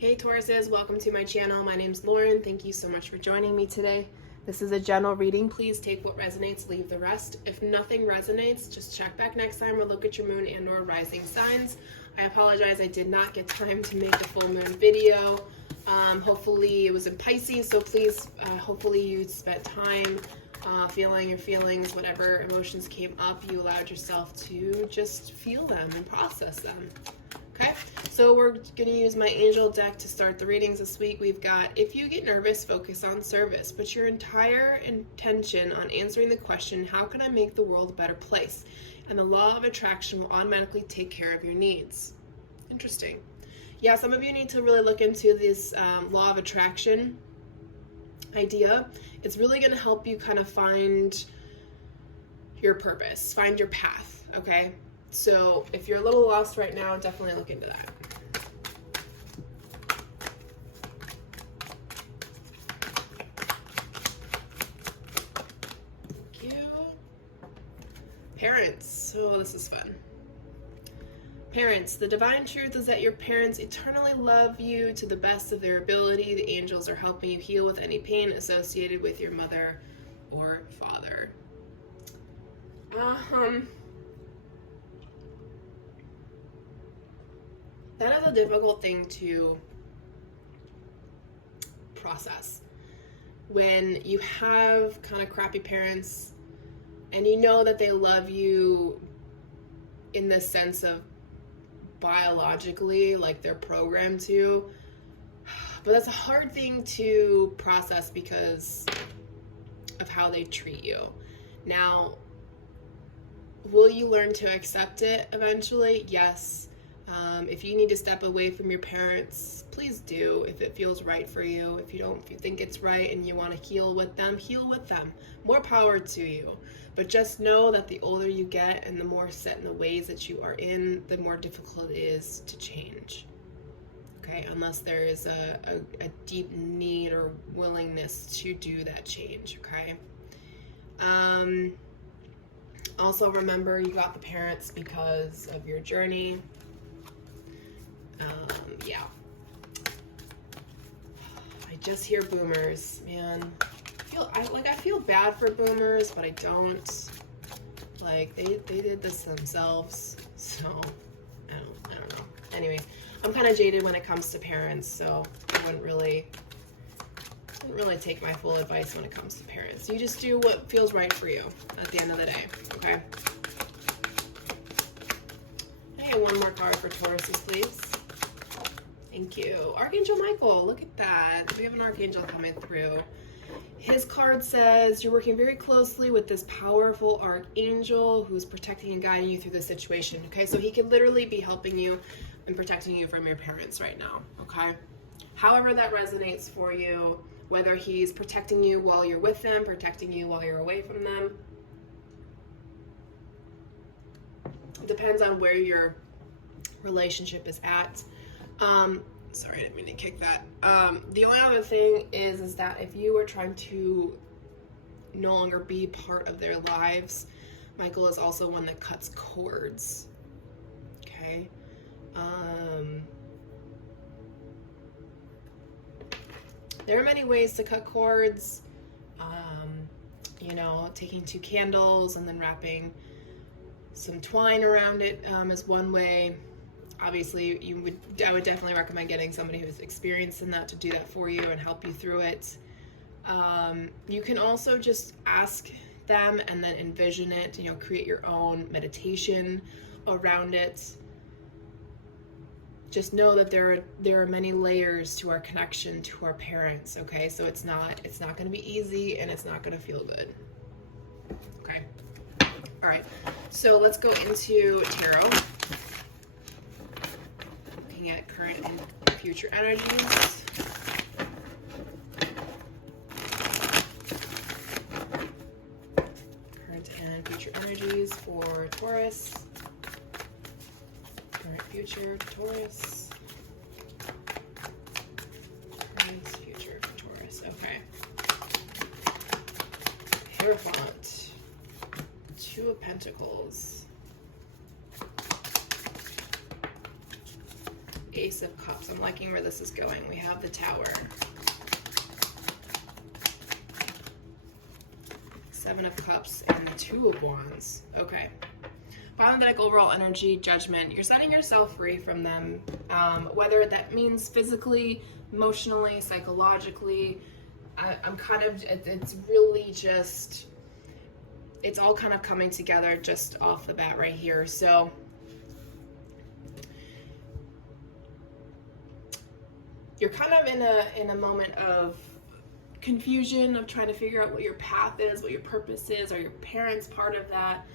Hey Tauruses, welcome to my channel. My name's Lauren. Thank you so much for joining me today. This is a general reading. Please take what resonates, leave the rest. If nothing resonates, just check back next time or look at your moon and or rising signs. I apologize, I did not get time to make the full moon video. Hopefully it was in Pisces, so please, hopefully you spent time feeling your feelings, whatever emotions came up, you allowed yourself to just feel them and process them. Okay, so we're going to use my angel deck to start the readings this week. We've got, if you get nervous, focus on service. Put your entire intention on answering the question, how can I make the world a better place? And the law of attraction will automatically take care of your needs. Interesting. Yeah, some of you need to really look into this law of attraction idea. It's really going to help you kind of find your purpose, find your path, okay? So if you're a little lost right now, definitely look into that. Thank you. Parents. Oh, this is fun. Parents, the divine truth is that your parents eternally love you to the best of their ability. The angels are helping you heal with any pain associated with your mother or father. That is a difficult thing to process. When you have kind of crappy parents and you know that they love you in the sense of biologically, like they're programmed to, but that's a hard thing to process because of how they treat you. Now, will you learn to accept it eventually? Yes. If you need to step away from your parents, please do, if it feels right for you. If you think it's right and you want to heal with them, heal with them. More power to you. But just know that the older you get and the more set in the ways that you are in, the more difficult it is to change. Okay, unless there is a deep need or willingness to do that change, okay? Also remember, you got the parents because of your journey. Yeah. I just hear boomers, man. I feel bad for boomers, but I don't. Like, they did this themselves, so I don't know. Anyway, I'm kind of jaded when it comes to parents, so I wouldn't really take my full advice when it comes to parents. You just do what feels right for you at the end of the day, okay? Hey, one more card for Tauruses, please. Thank you. Archangel Michael, look at that. We have an Archangel coming through. His card says, you're working very closely with this powerful Archangel who's protecting and guiding you through the situation, okay? So he could literally be helping you and protecting you from your parents right now, okay? However that resonates for you, whether he's protecting you while you're with them, protecting you while you're away from them. It depends on where your relationship is at. Sorry, I didn't mean to kick that. The only other thing is that if you are trying to no longer be part of their lives, Michael is also one that cuts cords. Okay. There are many ways to cut cords. You know, taking 2 candles and then wrapping some twine around it is one way. Obviously, I would definitely recommend getting somebody who's experienced in that to do that for you and help you through it. You can also just ask them and then envision it, you know, create your own meditation around it. Just know that there are many layers to our connection to our parents, okay? So it's not going to be easy and it's not going to feel good. Okay. All right. So let's go into tarot. Looking at current and future energies. Current and future energies for Taurus. Current, future, Taurus. Current, future, Taurus. Okay. Hierophant. 2 of Pentacles. Ace of Cups. I'm liking where this is going. We have the Tower. Seven of Cups and the Two of Wands. Okay. Bottom deck, overall energy, Judgment. You're setting yourself free from them, whether that means physically, emotionally, psychologically. I'm kind of, it's really just, it's all kind of coming together just off the bat right here. So you're kind of in a moment of confusion, of trying to figure out what your path is, what your purpose is. Are your parents part of that?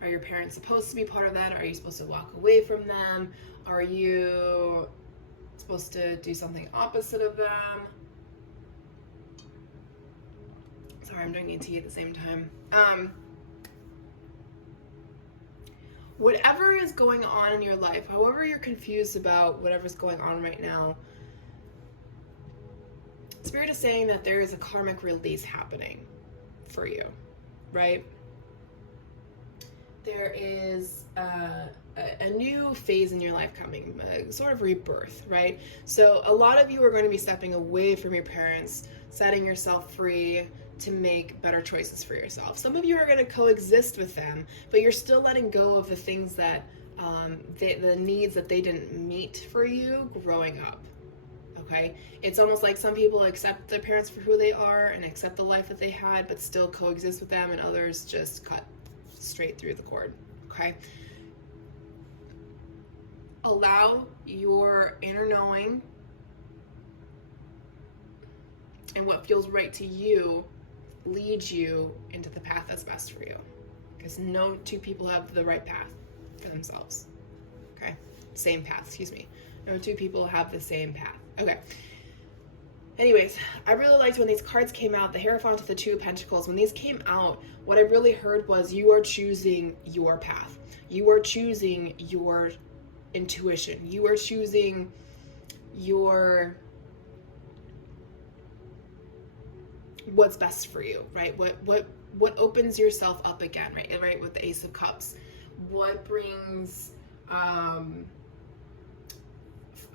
Are your parents supposed to be part of that? Are you supposed to walk away from them? Are you supposed to do something opposite of them? Sorry, I'm drinking tea at the same time. Whatever is going on in your life, however you're confused about whatever's going on right now, Spirit is saying that there is a karmic release happening for you, right? There is a new phase in your life coming, a sort of rebirth, right? So a lot of you are going to be stepping away from your parents, setting yourself free to make better choices for yourself. Some of you are going to coexist with them, but you're still letting go of the things that, the needs that they didn't meet for you growing up. Okay, it's almost like some people accept their parents for who they are and accept the life that they had, but still coexist with them, and others just cut straight through the cord. Okay, allow your inner knowing and what feels right to you lead you into the path that's best for you, because no two people have the right path for themselves. Okay, same path, excuse me. No two people have the same path. Okay. Anyways, I really liked when these cards came out, the Hierophant to the Two of Pentacles. When these came out, what I really heard was you are choosing your path. You are choosing your intuition. You are choosing your what's best for you, right? What opens yourself up again, right? With the Ace of Cups. What brings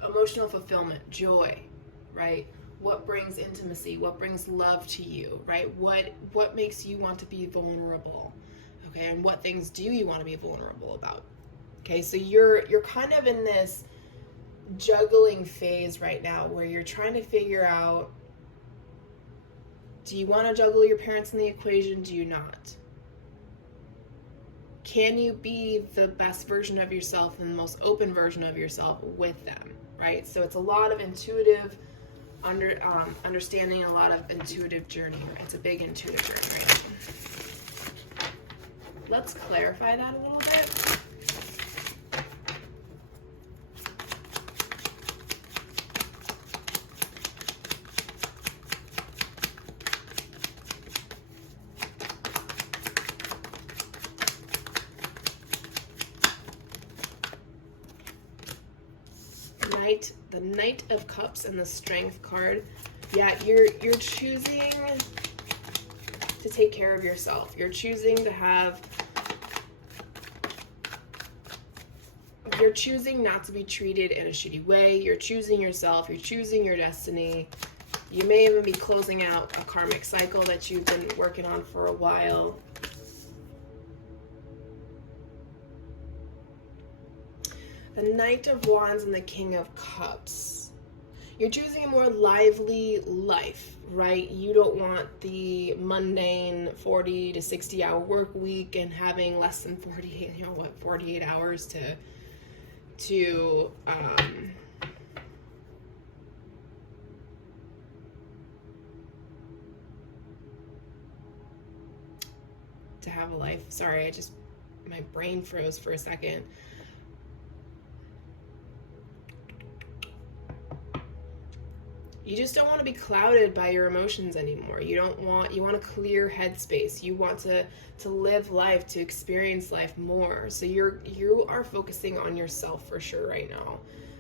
emotional fulfillment, joy, right? What brings intimacy? What brings love to you, right? What makes you want to be vulnerable, okay? And what things do you want to be vulnerable about? Okay, so you're kind of in this juggling phase right now where you're trying to figure out, do you want to juggle your parents in the equation? Do you not? Can you be the best version of yourself and the most open version of yourself with them, right? So it's a lot of intuitive understanding, a lot of intuitive journey. It's a big intuitive journey right now. Let's clarify that a little bit. The Knight of Cups and the Strength card. Yeah, you're choosing to take care of yourself. You're choosing to have, you're choosing not to be treated in a shitty way. You're choosing yourself. You're choosing your destiny. You may even be closing out a karmic cycle that you've been working on for a while. The Knight of Wands and the King of Cups. You're choosing a more lively life, right? You don't want the mundane 40 to 60 hour work week and having less than 48 hours to have a life. Sorry, my brain froze for a second. You just don't want to be clouded by your emotions anymore. You want a clear headspace. You want to live life, to experience life more. So you are focusing on yourself for sure right now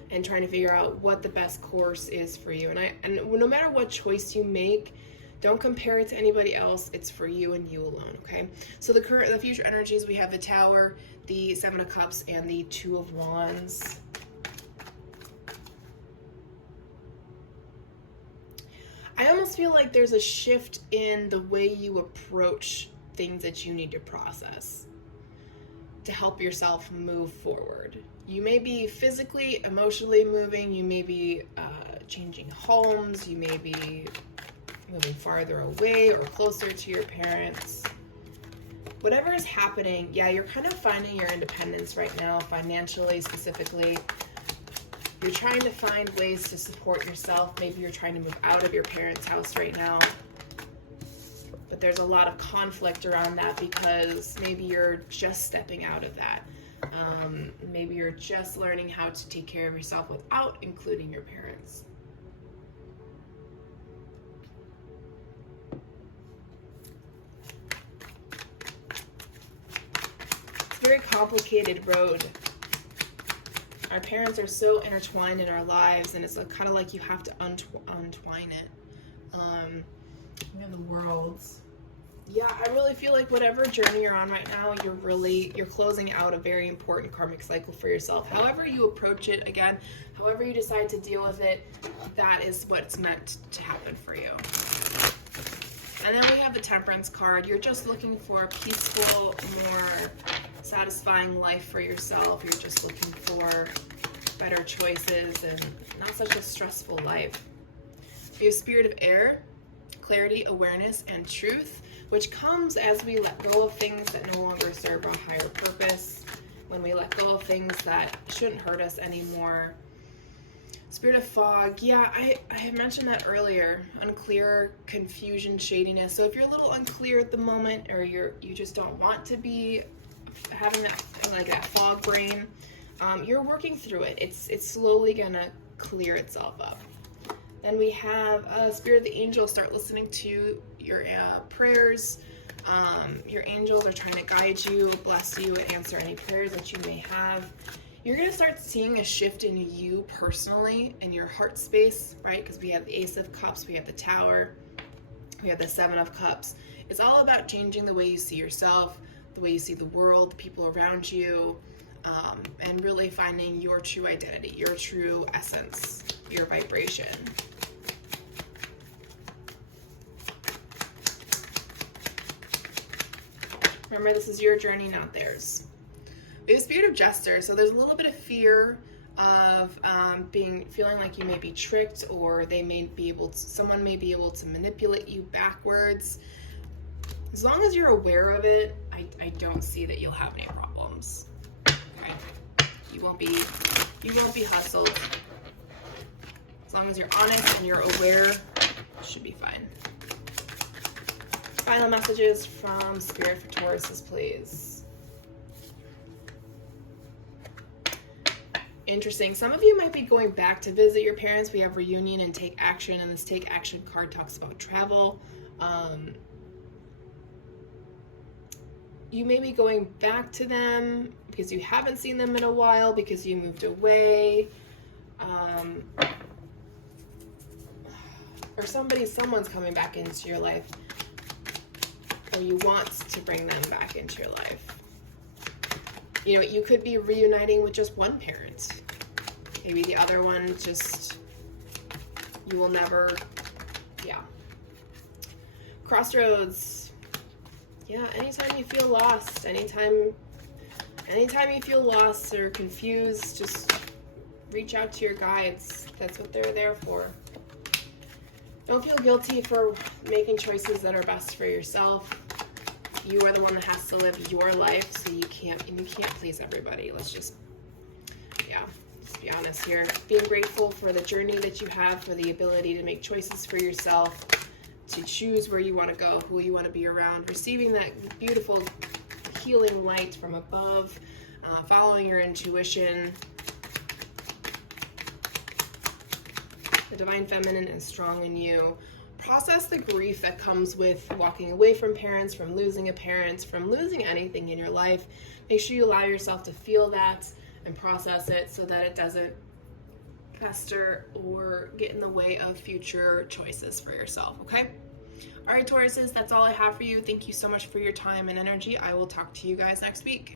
and trying to figure out what the best course is for you. And no matter what choice you make, don't compare it to anybody else. It's for you and you alone, okay? So the future energies, we have the Tower, the Seven of Cups, and the Two of Wands. I almost feel like there's a shift in the way you approach things that you need to process to help yourself move forward. You may be physically, emotionally moving, you may be changing homes, you may be moving farther away or closer to your parents. Whatever is happening, yeah, you're kind of finding your independence right now, financially specifically. You're trying to find ways to support yourself. Maybe you're trying to move out of your parents' house right now. But there's a lot of conflict around that because maybe you're just stepping out of that. Maybe you're just learning how to take care of yourself without including your parents. It's a very complicated road. Our parents are so intertwined in our lives, and it's kind of like you have to untwine it. We have the worlds. Yeah, I really feel like whatever journey you're on right now, you're closing out a very important karmic cycle for yourself. However you approach it, again, however you decide to deal with it, that is what's meant to happen for you. And then we have the Temperance card. You're just looking for a peaceful, more satisfying life for yourself. You're just looking for better choices and not such a stressful life. We have Spirit of Air, clarity, awareness, and truth, which comes as we let go of things that no longer serve our higher purpose, when we let go of things that shouldn't hurt us anymore. Spirit of Fog, yeah, I had mentioned that earlier. Unclear, confusion, shadiness. So if you're a little unclear at the moment, or you just don't want to be having that fog brain, you're working through it. It's slowly gonna clear itself up. Then we have Spirit of the Angels. Start listening to your prayers. Your angels are trying to guide you, bless you, and answer any prayers that you may have. You're going to start seeing a shift in you personally, in your heart space, right? Because we have the Ace of Cups, we have the Tower, we have the Seven of Cups. It's all about changing the way you see yourself, the way you see the world, the people around you, and really finding your true identity, your true essence, your vibration. Remember, this is your journey, not theirs. We have Spirit of Jester, so there's a little bit of fear of feeling like you may be tricked, or someone may be able to manipulate you backwards. As long as you're aware of it, I don't see that you'll have any problems. Right? You won't be hustled. As long as you're honest and you're aware, it should be fine. Final messages from Spirit for Tauruses, please. Interesting. Some of you might be going back to visit your parents. We have reunion and take action, and this take action card talks about travel. You may be going back to them because you haven't seen them in a while, because you moved away. Or someone's coming back into your life, or you want to bring them back into your life. You know, you could be reuniting with just one parent. Maybe the other one you will never, yeah. Crossroads. Yeah, anytime you feel lost, anytime you feel lost or confused, just reach out to your guides. That's what they're there for. Don't feel guilty for making choices that are best for yourself. You are the one that has to live your life, so you can't please everybody. Let's just be honest here. Being grateful for the journey that you have, for the ability to make choices for yourself, to choose where you want to go, who you want to be around, receiving that beautiful healing light from above, following your intuition. The divine feminine is strong in you. Process the grief that comes with walking away from parents, from losing a parent, from losing anything in your life. Make sure you allow yourself to feel that and process it so that it doesn't fester or get in the way of future choices for yourself, okay? All right, Tauruses, that's all I have for you. Thank you so much for your time and energy. I will talk to you guys next week.